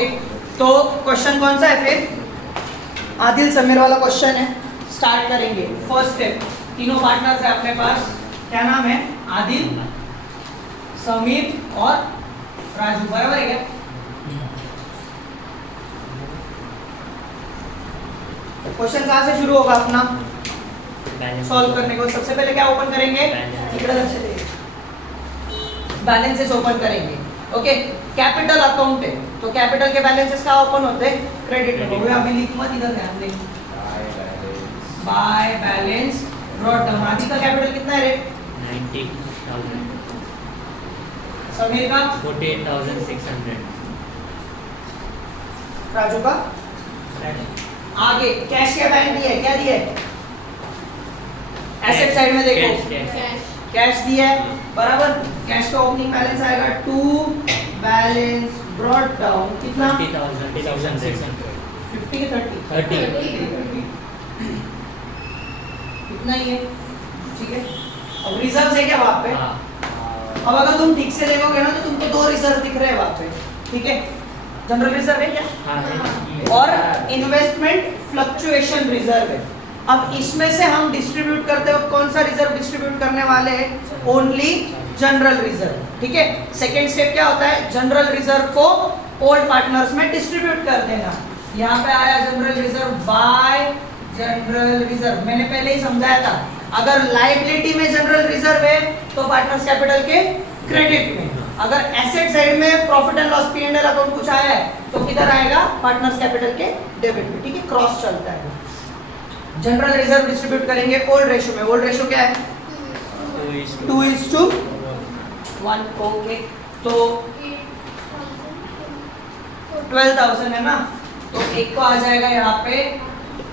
Okay, तो question कौन सा है फिर? आदिल समीर वाला क्वेश्चन है। स्टार्ट करेंगे। फर्स्ट स्टेप, तीनों पार्टनर्स है अपने पास। क्या नाम है? आदिल, समीर और राजू, बराबर है क्या? क्वेश्चन कहाँ से शुरू होगा अपना सॉल्व करने को? सबसे पहले क्या ओपन करेंगे? बैलेंसेस ओपन करेंगे। ओके, कैपिटल अकाउंट है तो कैपिटल के बैलेंसेस कहाँ ओपन होते हैं? क्रेडिट में। अभी लिख मत, इधर ध्यान दे। By balance brought down. आदि का कैपिटल कितना है रे? 90,000। समीर का 48,600। राजू का आगे कैश क्या बैंक दिया है? क्या दिया है? एसेट साइड में देखो, कैश दिया है, बराबर। कैश का ओपनिंग बैलेंस आएगा 2, बैलेंस ब्रॉट डाउन कितना? 50,600। 50 के 30 इतना ही है, ठीक है। अब रिजर्व है क्या वहां पे? अब अगर तुम ठीक से देखोगे ना तो तुमको दो रिजर्व दिख रहे हैं वहां पे, ठीक है। जनरल रिजर्व है क्या? और इन्वेस्टमेंट फ्लक्चुएशन रिजर्व है। अब इसमें से हम डिस्ट्रीब्यूट करते वक्त कौन सा रिजर्व डिस्ट्रीब्यूट करने वाले हैं? ओनली जनरल रिजर्व, ठीक है। सेकेंड स्टेप क्या होता है? जनरल रिजर्व को ओल्ड पार्टनर्स में डिस्ट्रीब्यूट कर देना। यहाँ पे आया general reserve bye general reserve. मैंने पहले ही समझाया था, अगर लायबिलिटी में जनरल रिजर्व है तो पार्टनर्स कैपिटल के क्रेडिट में। अगर एसेट साइड में profit and loss P&L account कुछ आया है तो किधर आएगा? पार्टनर्स कैपिटल के डेबिट में, ठीक है। क्रॉस चलता है। जनरल रिजर्व डिस्ट्रीब्यूट करेंगे ओल्ड रेशियो में। ओल्ड रेशियो क्या है? 2:1। ओके, तो 12,000 है ना, तो एक को आ जाएगा यहाँ पे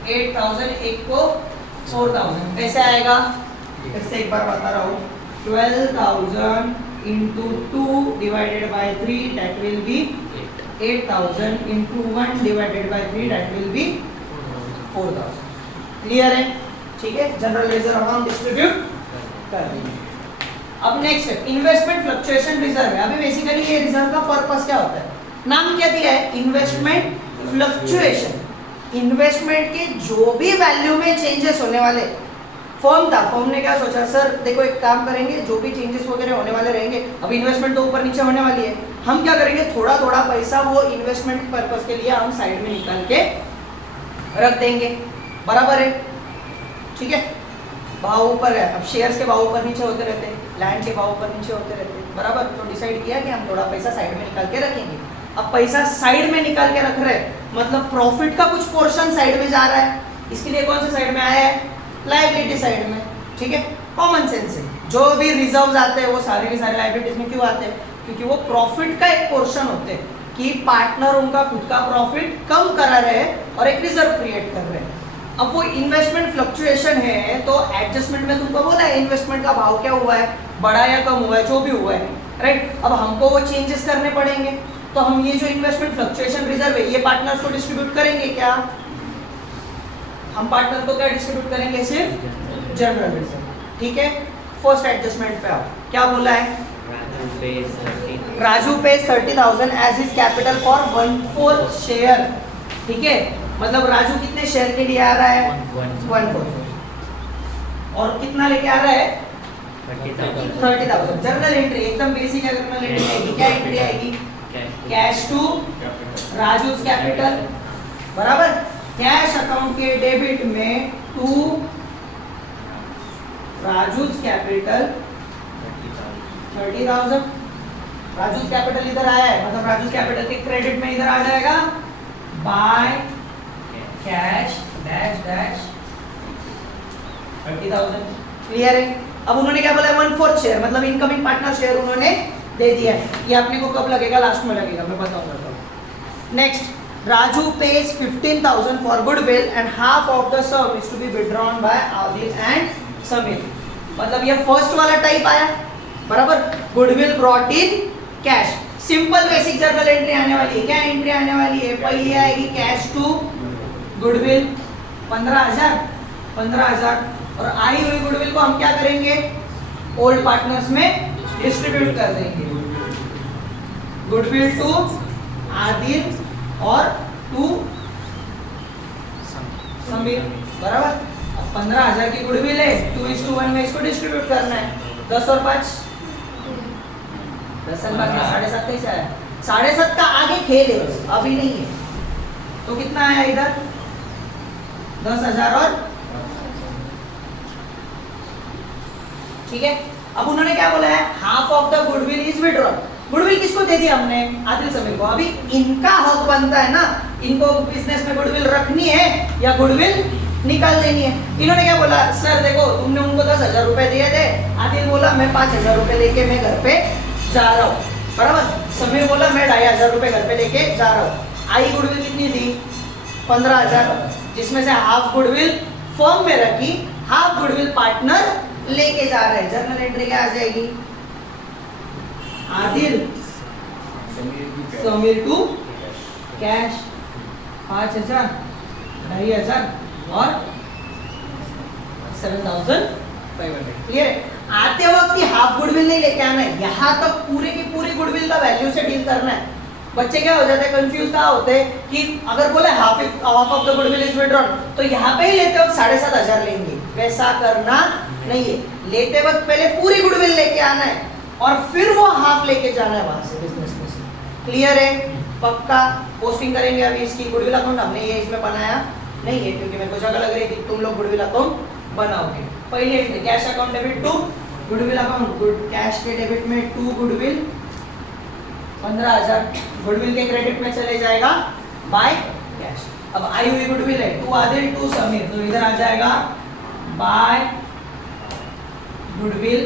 8,000, एक को 4,000। कैसे आएगा? फिर से एक बार बता रहा हूँ। 12,000 into 2 divided by 3, that will be 8,000 into 1 divided by 3, that will be 4,000। Clear है? ठीक है। जनरल रिजर्व हम डिस्ट्रीब्यूट कर देंगे। अब नेक्स्ट इन्वेस्टमेंट फ्लक्चुएशन रिजर्व है। अभी बेसिकली ये रिजर्व का पर्पस क्या होता है? नाम क्या दिया है? Investment fluctuation. इन्वेस्टमेंट के जो भी वैल्यू में चेंजेस होने वाले, फर्म था, फर्म ने क्या सोचा, सर देखो एक काम करेंगे, जो भी चेंजेस वगैरह होने वाले रहेंगे, अब इन्वेस्टमेंट तो ऊपर नीचे होने वाली है, हम क्या करेंगे, थोड़ा थोड़ा पैसा वो इन्वेस्टमेंट पर्पस के लिए हम साइड में निकाल के रख देंगे, बराबर है, ठीक है। भाव ऊपर है, अब शेयर्स के भाव ऊपर नीचे होते रहते हैं, लैंड के भाव ऊपर नीचे होते रहते हैं, बराबर। तो डिसाइड किया कि हम थोड़ा पैसा साइड में निकाल के रखेंगे। अब पैसा साइड में निकाल के रख रहे हैं, मतलब प्रॉफिट का कुछ पोर्शन साइड में जा रहा है, इसके लिए कौन सा साइड में आया है? लायबिलिटी साइड में, ठीक है। कॉमन सेंस है, जो भी रिजर्व्स आते हैं वो सारे के सारे लायबिलिटीज में क्यों आते हैं? क्योंकि वो प्रॉफिट का एक पोर्शन होते हैं कि पार्टनर उनका खुद का प्रॉफिट कम करा रहे हैं और एक रिजर्व क्रिएट कर रहे हैं। अब वो इन्वेस्टमेंट फ्लक्चुएशन है तो एडजस्टमेंट में तुमको बोला है इन्वेस्टमेंट का भाव क्या हुआ है, बढ़ा या कम हुआ है, जो भी हुआ है, राइट। अब हमको वो चेंजेस करने पड़ेंगे, तो हम ये जो इन्वेस्टमेंट फ्लक्चुएशन रिजर्व है ये पार्टनर्स को डिस्ट्रीब्यूट करेंगे क्या? हम पार्टनर को क्या डिस्ट्रीब्यूट करेंगे? सिर्फ जनरल रिजर्व, ठीक है। फर्स्ट एडजस्टमेंट पे आओ, क्या बोला है? Raju pays 30,000 as his capital for 1/4 share, ठीक है। मतलब राजू कितने शेयर के लिए आ रहा है? 1/4। और कितना लेके आ रहा है? 30,000। जर्नल एंट्री एकदम बेसिक है। जर्नल एंट्री आएगी, क्या एंट्री आएगी? कैश टू राजूज कैपिटल, बराबर। कैश अकाउंट के डेबिट में to Raju's capital 30,000। Raju's capital इधर आया है, मतलब राजूज कैपिटल के क्रेडिट में इधर आ जाएगा by cash dash dash 30,000। Clear है? अब उन्होंने क्या बोला है? 1/4 शेयर, मतलब इनकमिंग पार्टनर शेयर उन्होंने दे दिया है। ये अपने को कब लगेगा? लास्ट में लगेगा, मैं बताऊंगा। Next, Raju pays 15,000 for goodwill and half of the sum is to be withdrawn by Adil and Samir। मतलब ये फर्स्ट वाला टाइप आया, बराबर। Goodwill brought in cash, simple basic journal entry आने वाली है। क्या एंट्री आने वाली है? पहली आएगी कैश टू गुडविल 15,000 और आई हुई गुडविल को हम क्या करेंगे? ओल्ड पार्टनर्स में डिस्ट्रीब्यूट कर देंगे। गुडविल टू आदिल और 2 समीर, बराबर। अब 15,000 की गुडविल है, 2:1 में इसको डिस्ट्रीब्यूट करना है। 10 और 5 10 और 5 7.5 कैसे आया? 7.5 का आगे खेल है बस, अभी नहीं है। तो कितना आया इधर? 10,000 और ठीक है। अब उन्होंने क्या बोला है? Half of the goodwill is withdrawn. Goodwill किसको दे दी हमने? आदिल समीर को। अभी इनका हक बनता है ना, इनको बिजनेस में गुडविल रखनी है या गुडविल निकाल देनी है। इन्होंने क्या बोला? सर देखो, तुमने उनको 10,000 रुपए दिए थे। आदिल बोला मैं 5,000 रुपए लेके मैं घर पे जा रहा हूँ, बराबर। समीर बोला मैं 2,500 रुपए घर पे लेके जा रहा हूँ। आई गुडविल कितनी दी? 15,000, जिसमें से हाफ गुडविल फर्म में रखी, हाफ गुडविल पार्टनर लेके जा रहे हैं। जर्नल एंट्री क्या आ जाएगी? आदिल समीर टू कैश 5,000, 2,500 और 7,500। क्लियर? आते वक्त हाफ गुडविल नहीं लेके आना है, यहाँ तक पूरे की पूरी गुडविल का वैल्यू से डील करना है। बच्चे क्या हो जाते हैं, कंफ्यूज क्या होते हैं कि अगर बोले half of the goodwill is withdrawn, तो यहाँ पे ही लेते वक्त 7,500 लेंगे। वैसा करना नहीं है। लेते वक्त पहले पूरी गुडविल लेके आना है और फिर वो हाफ लेके जाना है वहां से बिजनेस में से। क्लियर है? पक्का? पोस्टिंग करेंगे अभी इसकी गुडविल अकाउंट। हमने ये इसमें बनाया नहीं है क्योंकि मेरे को जगह लग रही थी। तुम लोग गुडविल अकाउंट बनाओगे। पहली entry cash account debit to goodwill account. Cash के डेबिट में 2 गुडविल 15,000 गुडविल के क्रेडिट में चले जाएगा बाय कैश। अब आई हुई गुडविल है 2 आदिल 2 समीर, तो इधर आ जाएगा बाय गुडविल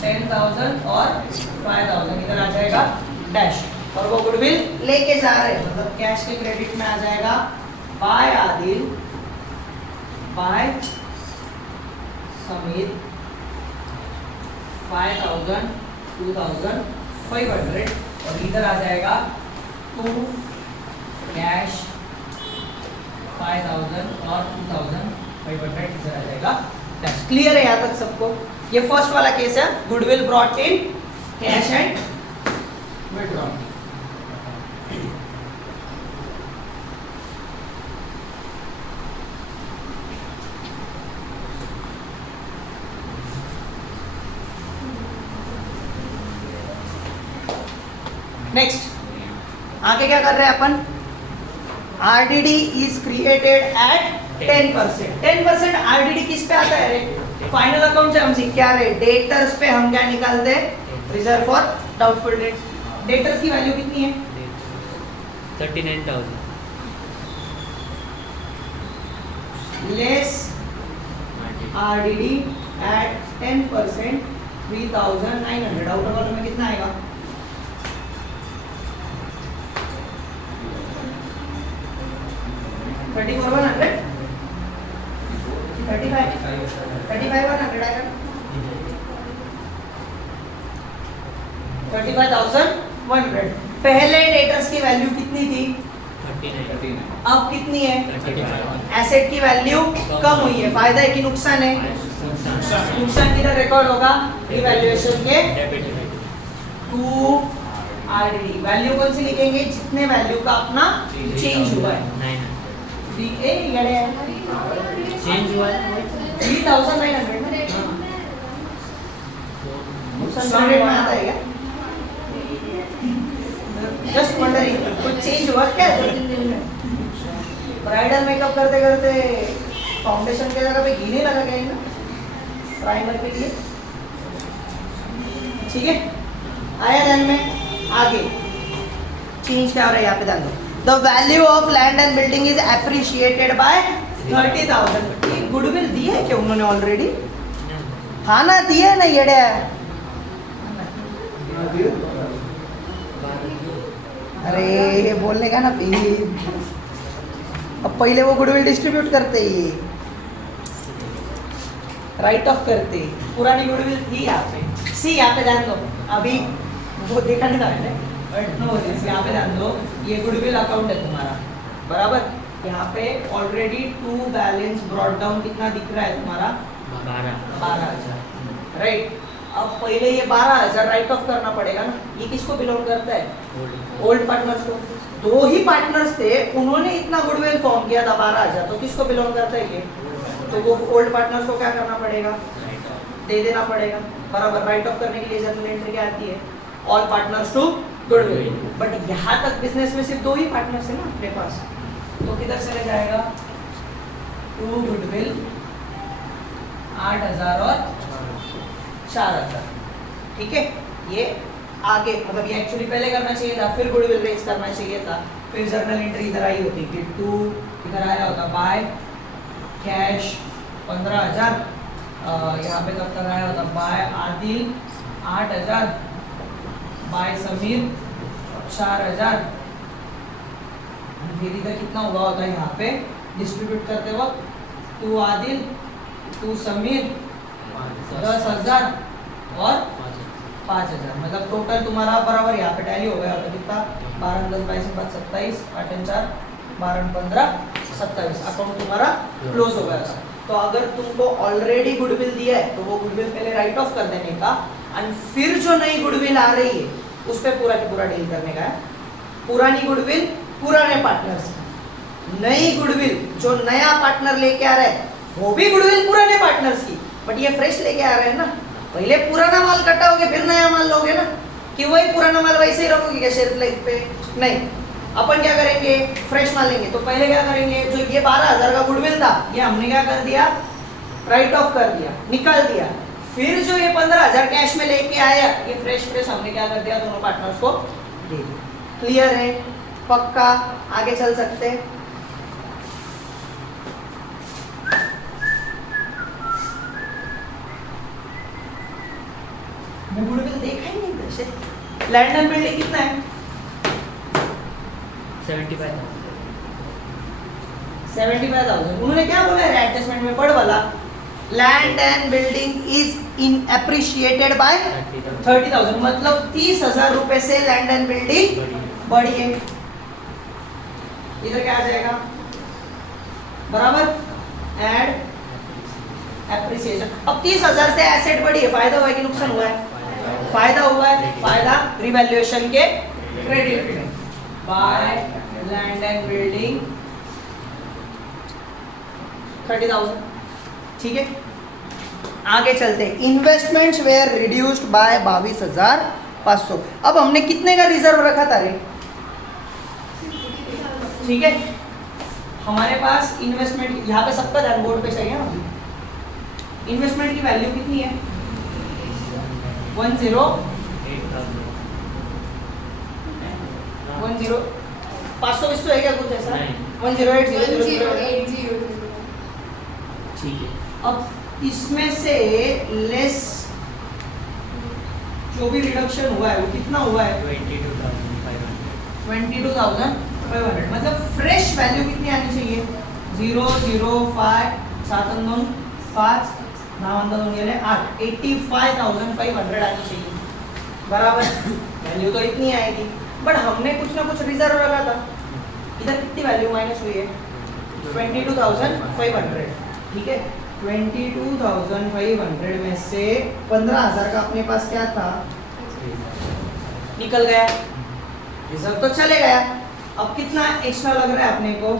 10,000 और 5,000 इधर आ जाएगा डैश। और वो गुडविल लेके जा रहे हैं, मतलब कैश के क्रेडिट में आ जाएगा बाय आदिल बाय समीर 5,000 2,500 और इधर आ जाएगा 2 कैश 5,000 और 2,500 इधर आ जाएगा। क्लियर है यहाँ तक सबको? ये फर्स्ट वाला केस है, goodwill brought in cash and withdrawn. Next आगे क्या कर रहे हैं अपन? RDD is created at 10%। 10% RDD किस पे आता है रे? फाइनल अकाउंट से हम सीख क्या रहे? डेटर्स पे हम क्या निकालते हैं? Reserve for doubtful debts. Debtors की वैल्यू कितनी है? 39,000 लेस आरडीडी एट 10% 3,900। आउटर वाले में कितना आएगा? 34,100 35,100 आएगा। 35,100। पहले डेटर्स की वैल्यू कितनी थी? 39 अब कितनी है? 35 एसेट की वैल्यू कम हुई है। फायदा है कि नुकसान है? नुकसान किधर रिकॉर्ड होगा? रिवैल्यूएशन के डेबिट 2 आरडीडी। वैल्यू कौन सी लिखेंगे? जितने वैल्यू का अपना चेंज हुआ है। 9 डीए ये चेंज हुआ है 3,900 ना? नुकसान रेट में आता है क्या? जस्ट वंडरिंग, कुछ चेंज हुआ क्या 2-3 दिन में? ब्राइडल मेकअप करते करते फाउंडेशन के जगह पे घी नहीं लगा क्या इनका? प्राइमर के लिए। ठीक है, आया ध्यान में? आगे चेंज क्या हो रहा है यहाँ पे ध्यान दो। The value of land and building is appreciated by 30,000। Goodwill दी है क्या उन्होंने ऑलरेडी? हाँ ना, दी है ना येड़े। अरे बोलने का ना प्लीज। अब पहले वो गुडविल डिस्ट्रीब्यूट करते ही राइट ऑफ करते, पुरानी गुडविल थी यहाँ पे। सी यहाँ पे ध्यान दो, अभी वो देखा नहीं था मैंने, बट नो वरीज। यहाँ पे ध्यान दो, ये गुडविल अकाउंट है तुम्हारा, बराबर। यहाँ पे ऑलरेडी 2 बैलेंस ब्रॉट डाउन कितना दिख रहा है तुम्हारा? 12 12,000, राइट। अब पहले ये 12,000 राइट ऑफ करना पड़ेगा ना। ये किसको बिलोंग करता है? ओल्ड पार्टनर्स को। दो ही पार्टनर्स थे, उन्होंने इतना गुडविल फॉर्म किया था 12,000, तो किसको बिलोंग करता है ये? तो वो ओल्ड पार्टनर्स को क्या करना पड़ेगा? दे देना पड़ेगा। बराबर। राइट ऑफ करने के लिए जर्नल एंट्री क्या आती है? All partners to goodwill. But यहाँ तक बिजनेस में सिर्फ दो ही पार्टनर्स है ना अपने पास, तो किधर चले जाएगा? टू गुडविल 8,000 और 4,000। ठीक है, ये आगे मतलब ये एक्चुअली पहले करना चाहिए था, फिर गुडविल रेज करना चाहिए था, फिर जर्नल एंट्री इधर आई होती कि टू इधर आया होता बाय कैश 15,000, यहाँ पे कब तक आया होता बाय आदिल 8,000, बाय समीर 4,000, फिर इधर कितना हुआ होता है यहाँ पे डिस्ट्रीब्यूट करते वक्त? टू आदिल, टू समीर 10,000 और 5,000, मतलब टोटल तुम्हारा बराबर यहाँ पे टैली हो गया होता कितना? 12 10 22 27 8 4 12 15 27। अकाउंट तुम्हारा क्लोज हो गया था। तो अगर तुमको ऑलरेडी गुडविल दिया है तो वो गुडविल पहले राइट ऑफ कर देने का, और फिर जो नई गुडविल आ रही है उस पर पूरा की पूरा डील करने का है। पुरानी गुडविल पुराने पार्टनर्स की, नई गुडविल जो नया पार्टनर लेके आ रहा है वो भी गुडविल पुराने पार्टनर्स की, बट ये फ्रेश लेके आ रहे हैं ना। पहले पुराना माल कटाओगे फिर नया माल लोगे ना, कि वही पुराना माल वैसे ही रखोगे क्या शेल्फ लाइफ पे? नहीं, अपन क्या करेंगे? फ्रेश माल लेंगे। तो पहले क्या करेंगे? जो ये 12,000 का गुडविल था ये हमने क्या कर दिया? राइट ऑफ कर दिया, निकाल दिया। फिर जो ये 15,000 कैश में लेके आया ये फ्रेश हमने क्या कर दिया? दोनों पार्टनर्स को दे दिया। क्लियर है? पक्का? आगे चल सकते हैं? मैं गुडविल देखा ही नहीं वैसे। लैंड एंड बिल्डिंग कितना है? 75,000। उन्होंने क्या बोला है एडजस्टमेंट में? पढ़ वाला land and building is in appreciated by 30,000, मतलब 30,000 रुपए से लैंड एंड बिल्डिंग बढ़ी है। इधर क्या आ जाएगा? बराबर एड एप्रिसिएशन। अब 30,000 से एसेट बढ़ी है, फायदा हुआ है कि नुकसान हुआ है? फायदा हुआ है। फायदा रिवैल्यूएशन के क्रेडिट में बाय लैंड एंड बिल्डिंग 30,000। ठीक है, आगे चलते हैं। Investments were reduced by 22,500। अब हमने कितने का रिजर्व रखा था रे? ठीक है, हमारे पास इन्वेस्टमेंट यहाँ पे सबका ध्यान बोर्ड पे चाहिए ना। इन्वेस्टमेंट की वैल्यू कितनी है? 500 है क्या कुछ ऐसा? 1080। ठीक है। अब इसमें से लेस जो भी रिडक्शन हुआ है वो कितना हुआ है? 22,500। मतलब फ्रेश वैल्यू कितनी आनी चाहिए? 005 7 2 5 9 2 गेले 8 85,500 आनी चाहिए। बराबर, वैल्यू तो इतनी आएगी, बट हमने कुछ ना कुछ रिजर्व रखा था। इधर कितनी वैल्यू माइनस हुई है? 22,500। ठीक है, 22,500 में से 15,000 का अपने पास क्या था? निकल गया, रिजर्व तो चले गया। अब कितना एक्स्ट्रा लग रहा है अपने को?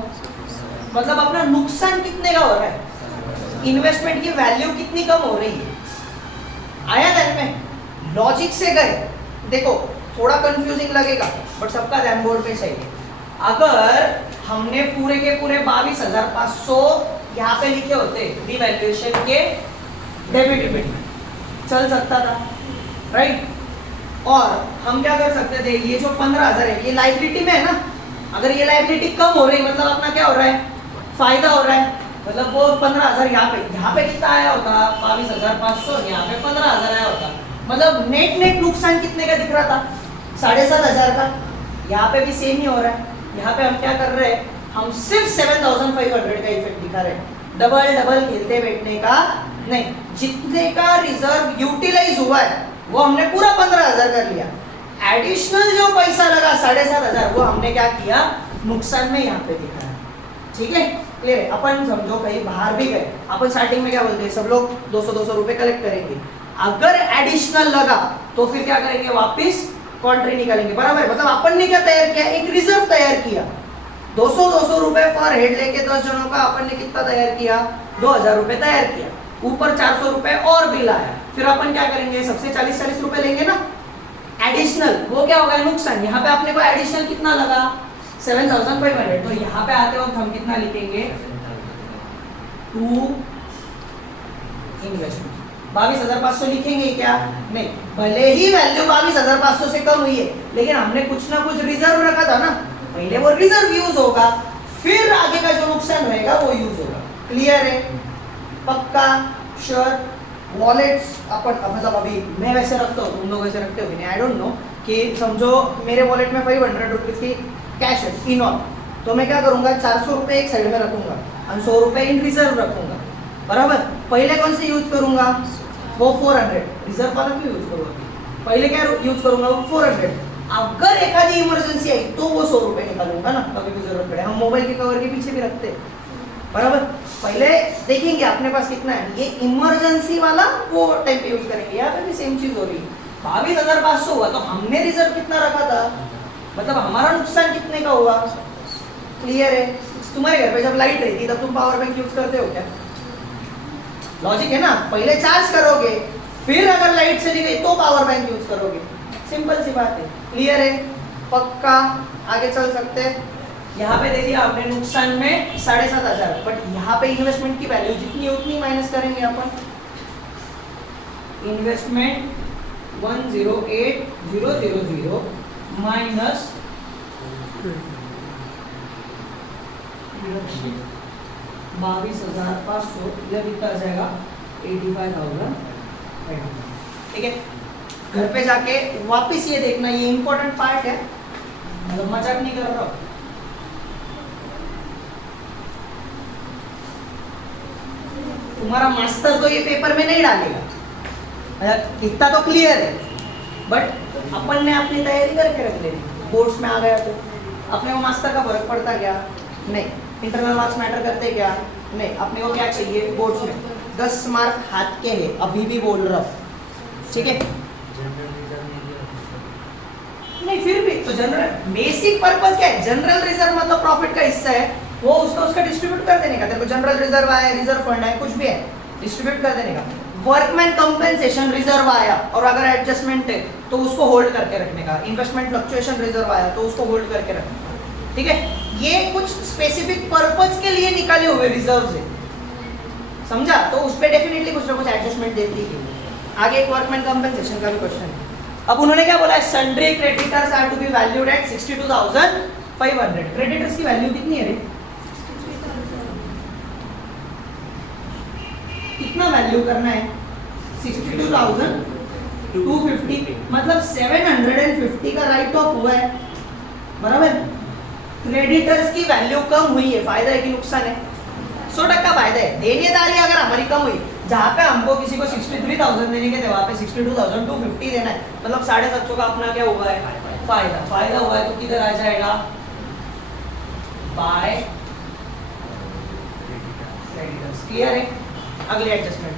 मतलब अपना नुकसान कितने का हो रहा है? इन्वेस्टमेंट की वैल्यू कितनी कम हो रही है? आया ध्यान में? लॉजिक से गए। देखो थोड़ा कंफ्यूजिंग लगेगा बट सबका ध्यान बोर्ड पे चाहिए। अगर हमने पूरे के पूरे 22,500 यहाँ पे लिखे होते रिवैल्यूएशन के डेबिट में, चल सकता था, राइट? और हम क्या कर सकते थे? ये जो 15,000 है ये लायबिलिटी में है ना, अगर ये लायबिलिटी कम हो रही मतलब अपना क्या हो रहा है? फायदा हो रहा है। मतलब वो 15,000 यहाँ पे कितना आया होता? 22,500। यहाँ पे 15,000 आया होता, मतलब नेट नुकसान कितने का दिख रहा था? 7,500 का। यहाँ पे भी सेम ही हो रहा है। यहाँ पे हम क्या कर रहे हैं? हम सिर्फ 7,500 का इफेक्ट दिखा रहे हैं। डबल खेलते बैठने का नहीं। जितने का रिजर्व यूटिलाइज हुआ है वो हमने पूरा 15,000 कर लिया। एडिशनल जो पैसा लगा 7,500 वो हमने क्या किया? नुकसान में यहाँ पे दिखाया। ठीक है, क्लियर है? अपन समझो कहीं बाहर भी गए, अपन स्टार्टिंग में क्या बोलते हैं? सब लोग 200 रुपए कलेक्ट करेंगे। अगर एडिशनल लगा तो फिर क्या करेंगे, वापस कॉन्ट्री निकालेंगे, बराबर। मतलब अपन ने क्या तैयार किया, एक रिजर्व तैयार किया। 200 रुपए पर हेड लेके 10 जनों का अपन ने कितना तैयार किया, 2000 रुपए तैयार किया। ऊपर 400 रुपए और बिल आया, फिर अपन क्या करेंगे, सबसे 40 रुपए लेंगे ना एडिशनल। वो क्या होगा, नुकसान। यहाँ पे अपने को एडिशनल कितना लगा, 7500। तो यहाँ पे आते वक्त हम कितना लिखेंगे, टू इन्वेस्टमेंट 22,500 लिखेंगे क्या, नहीं। भले ही वैल्यू 22,500 से कम हुई है, लेकिन हमने कुछ ना कुछ रिजर्व रखा था ना, पहले वो रिजर्व यूज होगा, फिर आगे का जो नुकसान रहेगा वो यूज होगा। क्लियर है, पक्का, श्योर। वॉलेट्स अपन मतलब अभी मैं वैसे रखता हूँ, तुम लोग वैसे रखते हो कि नहीं, आई डोंट नो। कि समझो मेरे वॉलेट में 500 रुपीज की कैश है इन ऑल, तो मैं क्या करूंगा, 400 रुपए एक साइड में रखूंगा और 100 रुपए इन रिजर्व रखूंगा, बराबर। पहले कौन से यूज करूंगा, वो 400 रिजर्व वाला क्यों यूज करूंगा, पहले क्या यूज करूंगा, वो 400। अगर एखादी इमरजेंसी आई तो वो 100 रुपए निकालूंगा ना, कभी भी जरूरत पड़े। हम मोबाइल के कवर के पीछे भी रखते हैं, बराबर। पहले देखेंगे अपने पास कितना है, ये इमरजेंसी वाला वो टाइम पे यूज करेंगे। यहाँ पे भी सेम चीज हो रही है, 22,500 हुआ तो हमने रिजर्व कितना रखा था, मतलब हमारा नुकसान कितने का हुआ। क्लियर है। तुम्हारे घर पे जब लाइट रहती तब तुम पावर बैंक यूज करते हो क्या, लॉजिक है ना, पहले चार्ज करोगे, फिर अगर लाइट चली गई तो पावर बैंक यूज करोगे, सिंपल सी बात है। क्लियर है, पक्का, आगे चल सकते हैं। यहाँ पे दे दिया आपने नुकसान में 7,500, बट यहाँ पे इन्वेस्टमेंट की वैल्यू जितनी है उतनी माइनस करेंगे अपन। इन्वेस्टमेंट 108,000 माइनस 22,500, यह कितना आ जाएगा, 85,000। ठीक है, घर पे जाके वापस ये देखना, ये इंपॉर्टेंट पार्ट है, मतलब मजाक नहीं कर रहा हूँ। तुम्हारा मास्टर तो ये पेपर में नहीं डालेगा, इतना तो क्लियर है, बट अपन ने अपनी तैयारी करके रख लेनी। बोर्ड्स में आ गया तो अपने को मास्टर का फर्क पड़ता क्या, नहीं। इंटरनल मार्क्स मैटर करते क्या, नहीं। अपने को क्या चाहिए, बोर्ड्स में 10 मार्क हाथ के हैं, अभी भी बोल रहा हूँ, ठीक है। नहीं फिर भी तो जनरल बेसिक पर्पस क्या है, जनरल रिजर्व मतलब प्रॉफिट का हिस्सा है, वो उसका डिस्ट्रीब्यूट कर देने का। तेरे को जनरल रिजर्व आया, रिजर्व फंड है, कुछ भी है, डिस्ट्रीब्यूट कर देने का। वर्कमैन कंपेंसेशन रिजर्व आया और अगर एडजस्टमेंट है तो उसको होल्ड करके रखने का। इन्वेस्टमेंट फ्लक्चुएशन रिजर्व आया तो उसको होल्ड करके रखने का, ठीक है। ये कुछ स्पेसिफिक पर्पस के लिए निकाले हुए रिजर्व है, समझा। तो उस पर डेफिनेटली कुछ ना कुछ एडजस्टमेंट देती है। आगे एक वर्कमैन कंपेंसेशन का भी क्वेश्चन है। अब उन्होंने क्या बोला है, sundry creditors are to be valued at 62,500। Creditors की वैल्यू कितनी है रे, कितना वैल्यू करना है, 62,250, मतलब 750 का राइट ऑफ हुआ है, बराबर। क्रेडिटर्स की वैल्यू कम हुई है, फायदा है कि नुकसान है, 100% फायदा है। देनेदारी अगर हमारी कम हुई, जहाँ पे हमको किसी को 63,000 देने के थे वहाँ पे 62,250 देना है, मतलब 750 का अपना क्या हुआ है, फायदा। फायदा हुआ है तो किधर आ जाएगा, बाय क्रेडिटर्स। क्लियर है। अगली एडजस्टमेंट,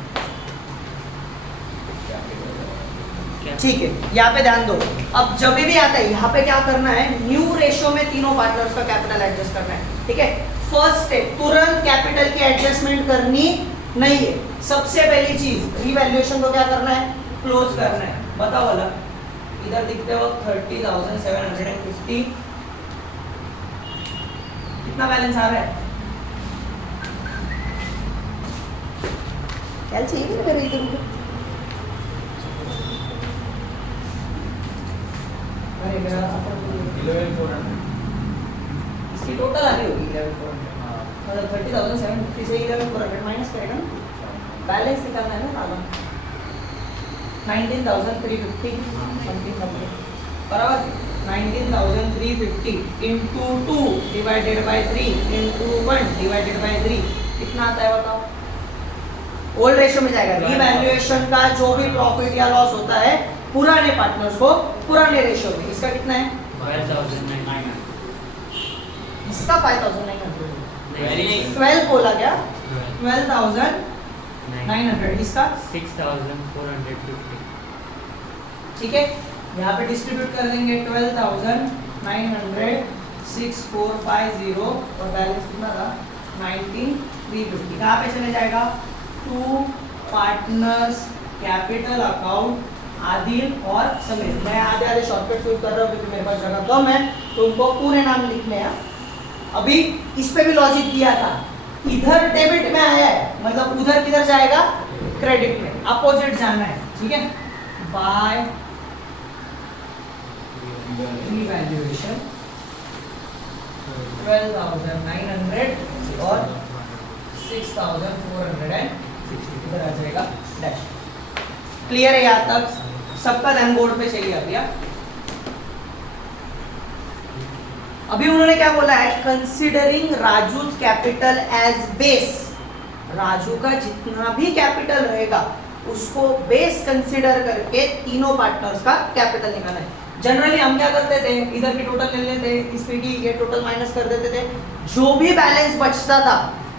ठीक है, यहाँ पे ध्यान दो। अब जब भी आता है यहाँ पे क्या करना है, न्यू रेशियो में तीनों पार्टनर्स का कैपिटल एडजस्ट करना है, ठीक है। फर्स्ट स्टेप, तुरंत कैपिटल की एडजस्टमेंट करनी नहीं है। सबसे पहली चीज रिवैल्यूएशन को क्या करना है, क्लोज करना है। बताओ वाला, इधर दिखते हो 30,750, कितना बैलेंस आ रहा है, क्या चाहिए कि मेरे इधर उधर, अरे मेरा 11,400 इसकी टोटल आ रही होगी 11,400, मतलब 30,750 से 11,400 माइनस करेगा ना, बैलेंस निकालना है ना आगे, 19,350 समथिंग बराबर। 19,350 into 2 divided by 3 into 1 divided by 3 कितना आता है बताओ। ओल्ड रेशियो में जाएगा। रिवैल्यूएशन का जो भी प्रॉफिट या लॉस होता है पुराने पार्टनर्स को पुराने रेशियो में, इसका कितना है, 5,900। इसका 5,900, नहीं 12 बोला क्या, 12,900 900 इसका 6450। ठीक है, यहाँ पे डिस्ट्रीब्यूट कर देंगे 12,900 6450 और बैलेंस कितना था 19,350। कहाँ पे चले जाएगा to partners capital account Adil और समीर। मैं आधे आधे शॉर्टकट यूज कर रहा हूँ क्योंकि मेरे पास जगह कम है, तो उनको पूरे नाम लिखने हैं। अभी इस पे भी लॉजिक दिया था, इधर डेबिट में आया है मतलब उधर किधर जाएगा क्रेडिट में, अपोजिट जाना है। ठीक है, बाय रिवैल्यूएशन 12,900 और 6,460 इधर आ जाएगा डैश। क्लियर है यहाँ तक? सबका ध्यान बोर्ड पे चाहिए अभी। अभी उन्होंने क्या बोला है, considering Raju capital as base. Raju का जितना भी कैपिटल रहेगा उसको बेस कंसिडर करके तीनों पार्टनर्स का कैपिटल निकालना है। जनरली हम क्या करते थे, इधर की टोटल ले लेते, इसमें की ये टोटल माइनस कर देते थे, जो भी बैलेंस बचता था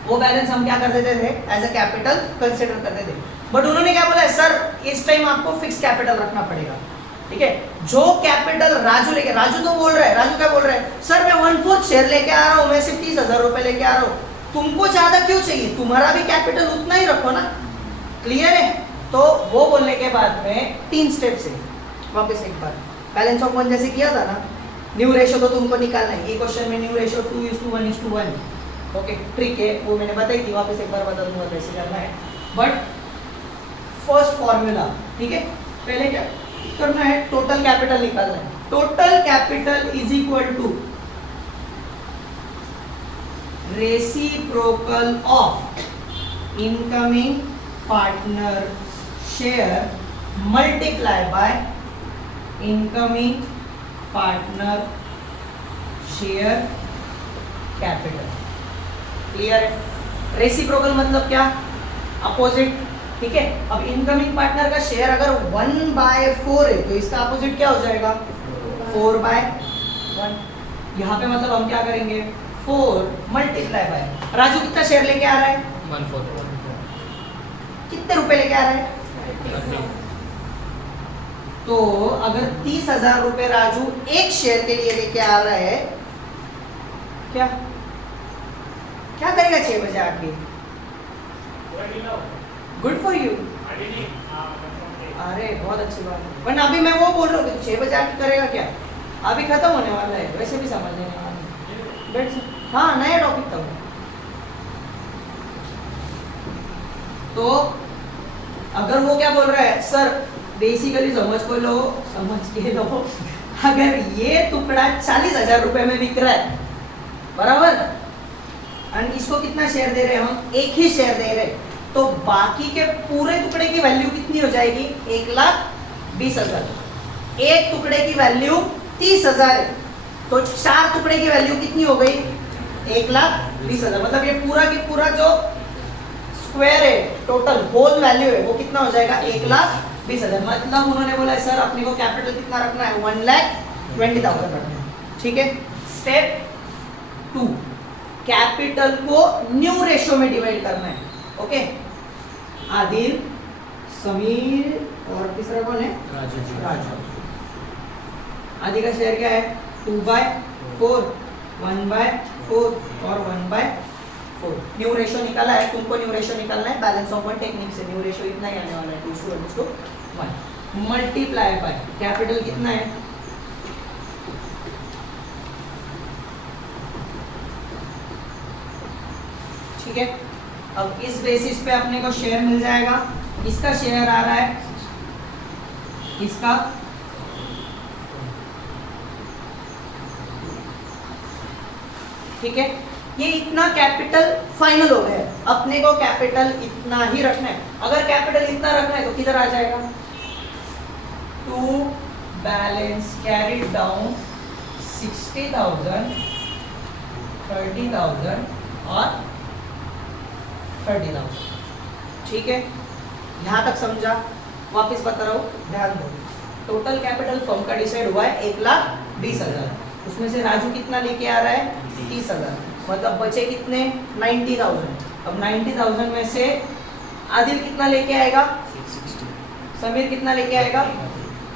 वो बैलेंस हम क्या कर देते थे एज अ कैपिटल कंसिडर करते थे। बट उन्होंने क्या बोला है, सर इस टाइम आपको फिक्स कैपिटल रखना पड़ेगा। ठीक है, जो कैपिटल राजू लेके, राजू तो बोल रहा है, राजू क्या बोल रहा है, सर मैं 1/4 शेयर लेके आ रहा हूँ, मैं सिर्फ 30,000 रुपए लेके आ रहा हूँ, तुमको ज्यादा क्यों चाहिए, तुम्हारा भी कैपिटल उतना ही रखो ना। क्लियर है? तो वो बोलने के बाद में 3 स्टेप से वापस एक बार बैलेंस ऑफ वन जैसे किया था ना, न्यू रेशियो तो तुमको निकालना है। ये क्वेश्चन में न्यू रेशियो 2:1:1। ओके ट्रिक है, वो मैंने बताई थी, वापस एक बार बता दूंगा कैसे करना है। बट फर्स्ट फॉर्मूला, ठीक है, पहले क्या करना है, टोटल कैपिटल निकालना है। Total capital is equal to reciprocal of incoming partner share multiply by incoming partner share capital. Clear है? रेसिप्रोकल मतलब क्या, अपोजिट। ठीक है, अब इनकमिंग पार्टनर का शेयर अगर 1/4 है तो इसका अपोजिट क्या हो जाएगा 4/1। यहाँ पे मतलब हम क्या करेंगे 4 मल्टीप्लाई बाय, राजू कितना शेयर लेके आ रहा है 1/4। कितने रुपए लेके आ रहा है, तो अगर 30,000 रुपए राजू एक शेयर के लिए लेके आ रहा है, क्या क्या करेगा 6 बजे आके, गुड फॉर यू। अरे बहुत अच्छी बात है, वरना अभी मैं वो बोल रहा हूँ 6 बजे आके करेगा क्या, अभी खत्म होने वाला है, वैसे भी समझ लेने वाला है। हाँ नया टॉपिक था। तो अगर वो क्या बोल रहा है, सर बेसिकली समझ के लो, अगर ये टुकड़ा 40,000 रुपए में बिक रहा है बराबर, और इसको कितना शेयर दे रहे हैं हम, एक ही शेयर दे रहे हैं, तो बाकी के पूरे टुकड़े की वैल्यू कितनी हो जाएगी 1,20,000। एक टुकड़े की वैल्यू 30,000 है, तो 4 टुकड़े की वैल्यू कितनी हो गई 1,20,000। मतलब ये पूरा की पूरा जो स्क्वायर है, टोटल होल वैल्यू है, वो कितना हो जाएगा 1,20,000। मतलब उन्होंने बोला सर अपने को कैपिटल कितना रखना है 1,20,000 रखना है। ठीक है, स्टेप 2 कैपिटल को न्यू रेशियो में डिवाइड करना है। ओके, आदिल, समीर और तीसरा कौन है राजू जी। राजू। आदि का शेयर क्या है 2/4, 1/4 और 1/4। न्यू रेशियो निकाला है, तुमको न्यू रेशियो निकालना है बैलेंस ऑफ वन टेक्निक से। न्यू रेशियो इतना ही आने वाला है 2:1 मल्टीप्लाई बाय कैपिटल कितना है ठीक है। अब इस बेसिस पे अपने को शेयर मिल जाएगा, इसका शेयर आ रहा है इसका ठीक है। ये इतना कैपिटल फाइनल हो गया, अपने को कैपिटल इतना ही रखना है। अगर कैपिटल इतना रखना है तो किधर आ जाएगा टू बैलेंस कैरिड डाउन 60,000, 30,000 और 30,000। ठीक है, यहाँ तक समझा? वापस बता रहा हूँ, ध्यान दो। टोटल कैपिटल फर्म का डिसाइड हुआ है 1,20,000, उसमें से राजू कितना लेके आ रहा है 30,000, मतलब बचे कितने 90,000। अब 90,000 में से आदिल कितना लेके आएगा, 660. समीर कितना लेके आएगा,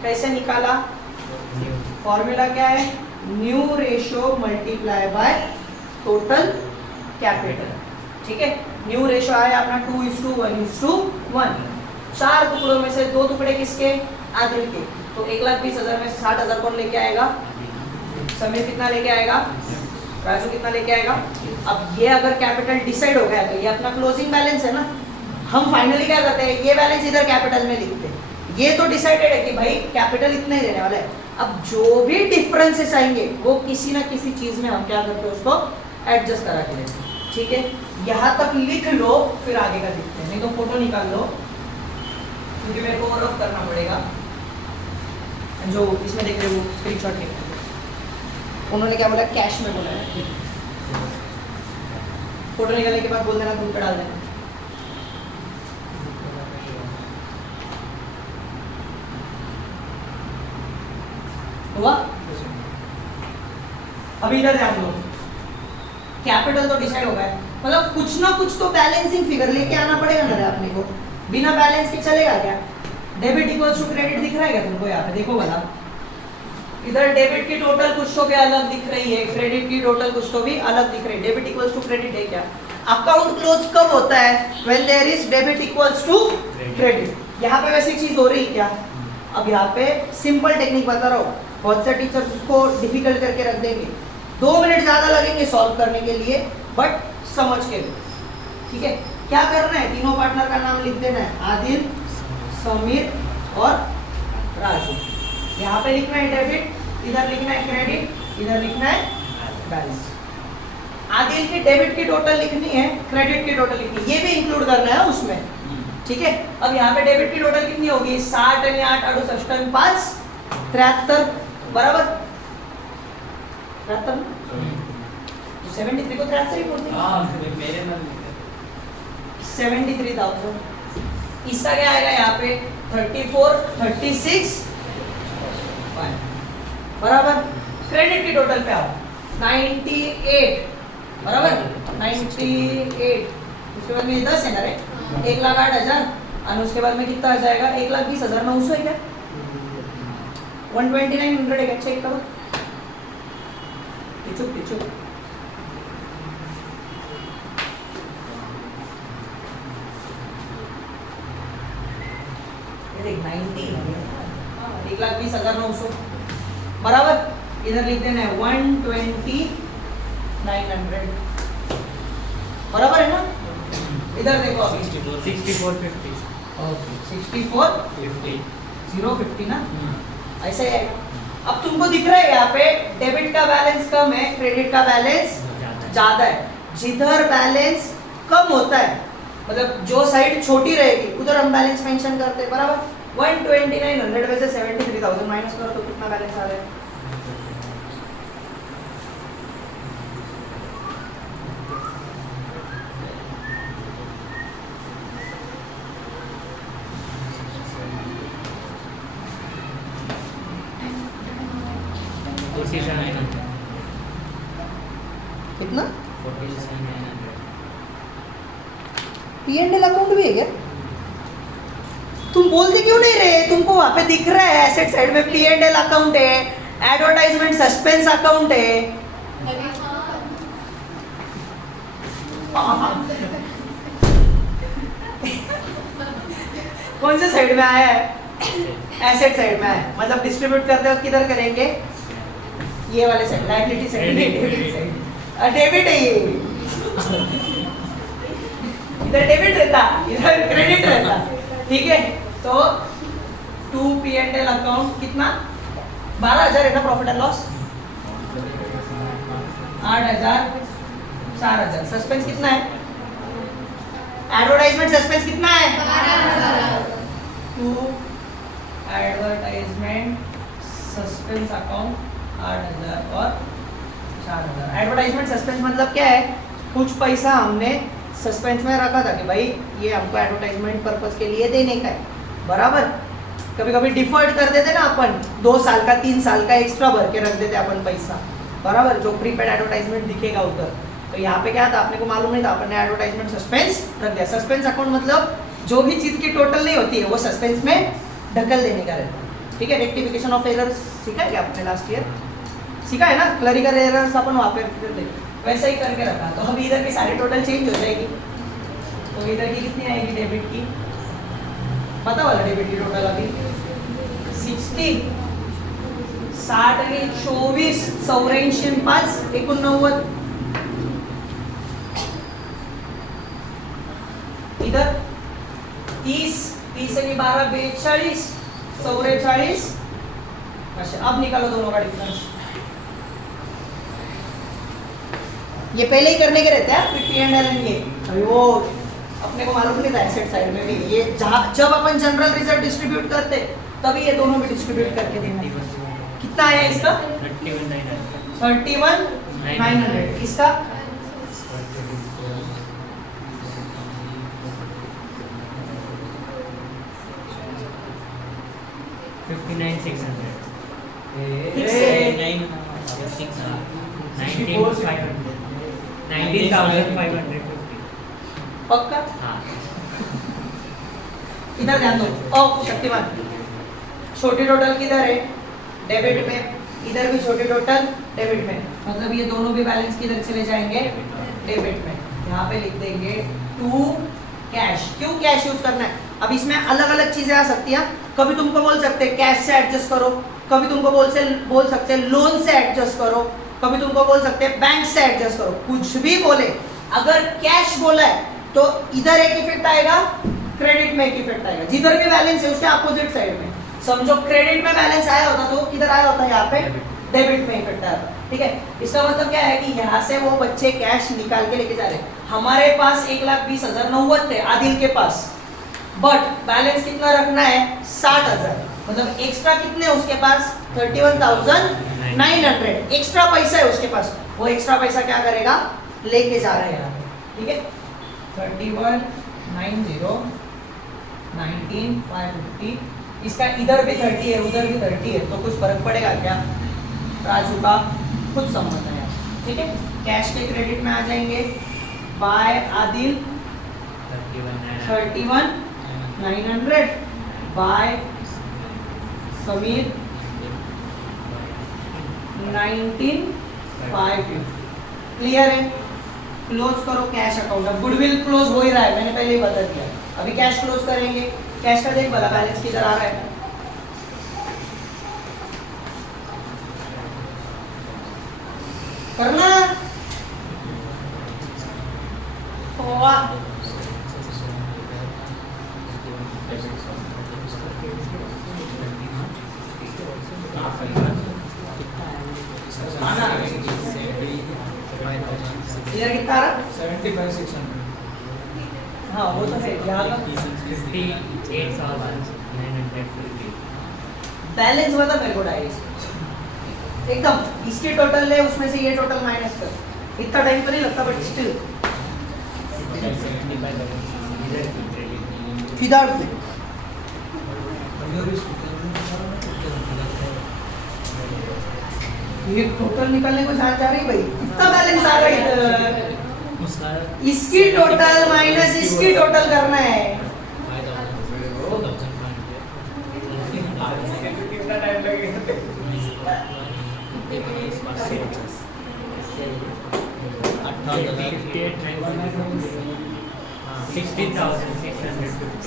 कैसे निकाला, फॉर्मूला क्या है, new ratio multiply by total capital. ठीक है, न्यू रेशो आया अपना 2:1:1. 4 टुकड़ों में से 2 टुकड़े किसके, आदिल के. तो 1,20,000 में से 60,000 कौन लेके आएगा, समीर कितना लेके आएगा, राजू कितना लेके आएगा. अब ये अगर कैपिटल डिसाइड हो गया तो ये अपना क्लोजिंग बैलेंस है ना. हम फाइनली क्या करते हैं, ये बैलेंस इधर कैपिटल में लिखते हैं. ये तो डिसाइडेड है कि भाई कैपिटल इतना ही रहने वाला है. अब जो भी डिफरेंसेस आएंगे वो किसी ना किसी चीज में हम क्या करते हैं, उसको एडजस्ट करा के लेते हैं. ठीक है, यहाँ तक लिख लो, फिर आगे का लिखते हैं. नहीं तो फोटो निकाल लो, क्योंकि मेरे को रफ करना पड़ेगा. जो इसमें देख रहे हो स्क्रीनशॉट लेंगे. उन्होंने क्या बोला, कैश में बोला है. फोटो निकालने के बाद बोल देना, ग्रुप पे डाल देना. हुआ. अभी इधर ध्यान दो, कैपिटल तो डिसाइड हो गया है, मतलब कुछ ना कुछ तो बैलेंसिंग फिगर लेके आना पड़ेगा ना रे अपने को. बिना बैलेंस के चलेगा क्या. डेबिट इक्वल्स टू क्रेडिट दिख रहा है क्या तुमको, यहाँ पे देखो भला. इधर डेबिट की टोटल कुछ तो भी अलग दिख रही है, क्रेडिट की टोटल कुछ तो भी अलग दिख रही है. डेबिट इक्वल्स टू क्रेडिट है क्या. अकाउंट क्लोज कब होता है, when there is debit equals to credit. यहाँ पे वैसी चीज हो रही है क्या. अब यहाँ पे सिंपल टेक्निक बता रहा हूँ, बहुत से टीचर्स उसको डिफिकल्ट करके रख देंगे. 2 मिनट ज्यादा लगेंगे सॉल्व करने के लिए, बट समझ के. ठीक है, क्या करना है, तीनों पार्टनर का नाम लिख देना है, आदिल, समीर और राजू. यहाँ पे लिखना है डेबिट, इधर लिखना है क्रेडिट, इधर लिखना है बैलेंस. आदिल की डेबिट की टोटल लिखनी है, क्रेडिट की टोटल लिखनी है, ये भी इंक्लूड करना है उसमें. ठीक है, अब यहाँ पे डेबिट की टोटल कितनी होगी, 60 आणि 8 68 5 73 बराबर. 73 तो 73 को 73 ही बोलते हैं. हाँ मेरे में 73,000. इसका क्या आएगा यहाँ पे, 34 36 बराबर. क्रेडिट की टोटल पे आओ, 98 बराबर. 98 उसके बाद में 10 है ना रे, 1,08,000. और उसके बाद में कितना आ जाएगा, 1,20,900 है क्या, 12900 है क्या. चेक करो, पिचुक पिचुक. ये देख 90 1,20,900 बराबर. इधर लिख देना है 120,900 बराबर है ना. इधर देखो अभी 6450. 64 050 ना, ऐसा ही आएगा. अब तुमको दिख रहा है यहाँ पे डेबिट का बैलेंस कम है, क्रेडिट का बैलेंस ज्यादा है. जिधर बैलेंस कम होता है, मतलब जो साइड छोटी रहेगी उधर हम बैलेंस मेंशन करते हैं बराबर. 12900 में से 73,000 माइनस करो तो कितना बैलेंस आ रहा है. कितना, 47,900. P&L अकाउंट भी है क्या. तुम बोलते क्यों नहीं रहे, तुमको वहां पे दिख रहा है एसेट साइड में P&L अकाउंट है, एडवर्टाइजमेंट सस्पेंस अकाउंट है. कौन से साइड में आया है, एसेट साइड में आया है. मतलब डिस्ट्रीब्यूट करते वक्त किधर करेंगे, ये वाले side, liability side, debit side. Debit है ये, इधर डेबिट रहता, इधर क्रेडिट रहता. ठीक है, तो 2 P&L अकाउंट कितना, 12,000 है ना प्रॉफिट एंड लॉस, 8,000 4,000. सस्पेंस कितना है, एडवर्टाइजमेंट सस्पेंस कितना है, 2 एडवर्टाइजमेंट सस्पेंस अकाउंट 8,000 और 4,000. एडवर्टाइजमेंट सस्पेंस मतलब क्या है, कुछ पैसा हमने सस्पेंस में रखा था कि भाई ये हमको एडवर्टाइजमेंट पर्पस के लिए देने का है बराबर. कभी कभी डिफॉल्ट कर देते ना अपन, 2 साल का 3 साल का एक्स्ट्रा भर के रख देते अपन पैसा बराबर, जो प्रीपेड एडवर्टाइजमेंट दिखेगा उधर. तो यहाँ पे क्या था, अपने को मालूम नहीं था, अपन ने एडवर्टाइजमेंट सस्पेंस रख दिया. सस्पेंस अकाउंट मतलब जो भी चीज़ की टोटल नहीं होती है वो सस्पेंस में ढकल देने का रहता है। ठीक है, रेक्टिफिकेशन ऑफ एरर्स सीखा है क्या आपने लास्ट ईयर? सीखा है ना, क्लरिकल एरर्स अपन वहाँ पे वैसा ही करके रखा। तो अभी इधर की सारी टोटल चेंज हो जाएगी, तो इधर की कितनी आएगी डेबिट की, पता वाला डेबिट की टोटल अभी 60, 60 आणि 24, 84 आणि 5 89, इधर 30, 30 आणि 12 42, 44। अच्छा, अब निकालो दोनों का डिफरेंस। ये पहले ही करने के रहते हैं फिर P&L ये अभी वो अपने को मालूम नहीं था एसेट साइड में भी ये जब अपन जनरल रिजर्व डिस्ट्रीब्यूट करते तभी ये दोनों भी डिस्ट्रीब्यूट करके देना। कितना आया इसका 31,900, इसका 59,600 19,550 पक्का। हाँ इधर ध्यान दो। ओ शक्तिमान, छोटी टोटल किधर है डेबिट में, इधर भी छोटी टोटल डेबिट में, मतलब ये दोनों भी बैलेंस किधर चले जाएंगे डेबिट में। यहाँ पे लिख देंगे टू कैश। क्यों कैश यूज करना है? अब इसमें अलग अलग चीजें आ सकती हैं। कभी तुमको बोल सकते हैं कैश से एडजस्ट करो, कभी तुमको बोल सकते हैं लोन से एडजस्ट करो, कभी तुमको बोल सकते हैं बैंक से एडजस्ट करो। कुछ भी बोले, अगर कैश बोला है तो इधर एक इफेक्ट आएगा, क्रेडिट में एक इफेक्ट आएगा। जिधर भी बैलेंस है उसके अपोजिट साइड में। समझो क्रेडिट में बैलेंस आया होता तो किधर आया होता है, यहाँ पे डेबिट में इफेक्ट आया। ठीक है, इसका मतलब क्या है कि यहाँ से वो बच्चे कैश निकाल के लेके जा रहे हैं। हमारे पास 1,20,090 थे आदिल के पास, बट बैलेंस कितना रखना है 60,000, मतलब एक्स्ट्रा कितने उसके पास 31,900 एक्स्ट्रा पैसा है उसके पास। वो एक्स्ट्रा पैसा क्या करेगा, लेके जा रहे हैं। ठीक है, 31,90, 19,550, इसका इधर भी 30 है उधर भी 30 है, तो कुछ फर्क पड़ेगा क्या? राजू का खुद समझ है। ठीक है, कैश के क्रेडिट में आ जाएंगे by Adil 31,900 by Sameer 19,550। Clear है? क्लोज करो कैश अकाउंट। अब गुडविल क्लोज हो ही रहा है, मैंने पहले ही बता दिया। अभी कैश क्लोज करेंगे। कैश का देख भला बैलेंस किधर आ रहा है, करना वाह। इधर कितना आ रहा? 75,600। हाँ वो तो है। यहाँ का 58,950 बैलेंस मतलब मेरे को डायरेक्ट एकदम इसकी टोटल है, उसमें से ये टोटल माइनस कर। इतना टाइम तो नहीं लगता बट स्टिल इधर से ये टोटल निकालने को जा रही भाई, कितना बैलेंस आ रहा है इधर। इसकी टोटल माइनस इसकी टोटल करना है। कितना टाइम लगेगा?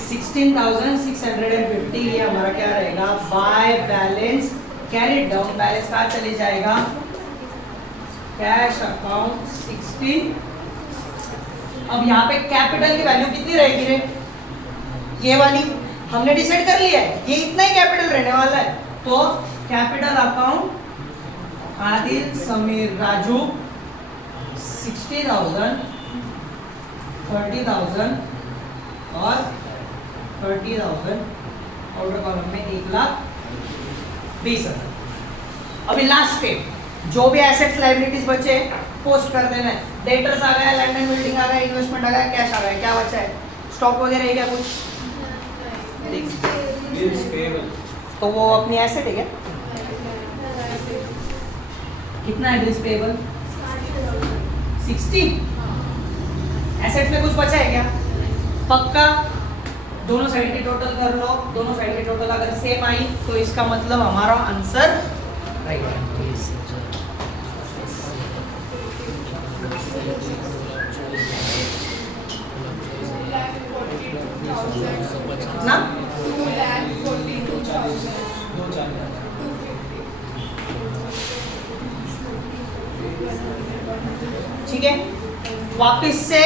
16,650 ये हमारा क्या रहेगा by balance carried down. Balance कहाँ चले जाएगा, कैश अकाउंट 16। अब यहाँ पे कैपिटल की वैल्यू कितनी रहेगी रे, ये वाली हमने डिसाइड कर लिया है, ये इतना ही कैपिटल रहने वाला है। तो कैपिटल अकाउंट आदिल समीर राजू 60,000, 30,000 और 30,000। ऑर्डर कॉलम में 1,20,000। अभी लास्ट पे जो भी एसेट्स लायबिलिटीज बचे पोस्ट कर देना है। डेटर्स आ गया, लैंड एंड बिल्डिंग आ गया, इन्वेस्टमेंट आ गया, कैश आ गया। क्या बचा है, स्टॉक वगैरह है क्या कुछ? Bills payable। तो वो अपनी एसेट है क्या? कितना है बिल्स पेबल? 60। एसेट्स में कुछ बचा है क्या? पक्का दोनों साइड की टोटल कर लो, दोनों साइड की टोटल अगर सेम आई तो इसका मतलब हमारा आंसर राइट है ना। 2,42,000 ठीक है, वापस से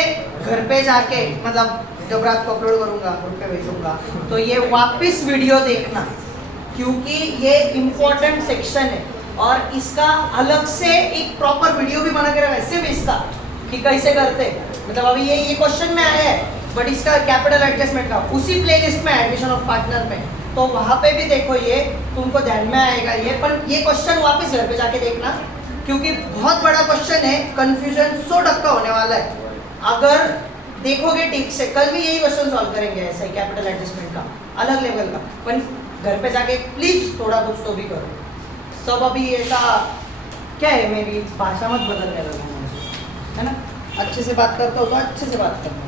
घर पे जाके मतलब जब रात को अपलोड करूंगा ग्रुप पे भेजूंगा तो ये वापस वीडियो देखना, क्योंकि ये इम्पोर्टेंट सेक्शन है और इसका अलग से एक प्रॉपर वीडियो भी बना के रखा है सिर्फ इसका कि कैसे करते। मतलब अभी ये क्वेश्चन में आया है बट इसका कैपिटल एडजस्टमेंट का उसी प्लेलिस्ट में एडिशन ऑफ पार्टनर में, तो वहां पे भी देखो ये तुमको ध्यान में आएगा ये। पर ये क्वेश्चन वापस घर पे जाके देखना क्योंकि बहुत बड़ा क्वेश्चन है, कंफ्यूजन 100% होने वाला है। अगर देखोगे ठीक से कल भी यही क्वेश्चन सॉल्व करेंगे ऐसे कैपिटल एडजस्टमेंट का अलग लेवल का, पर घर पे जाके प्लीज थोड़ा कुछ तो भी करो। सब अभी ऐसा क्या है, मेरी भाषा मत बदल रहा है ना, अच्छे से बात करता हो तो अच्छे से बात करना।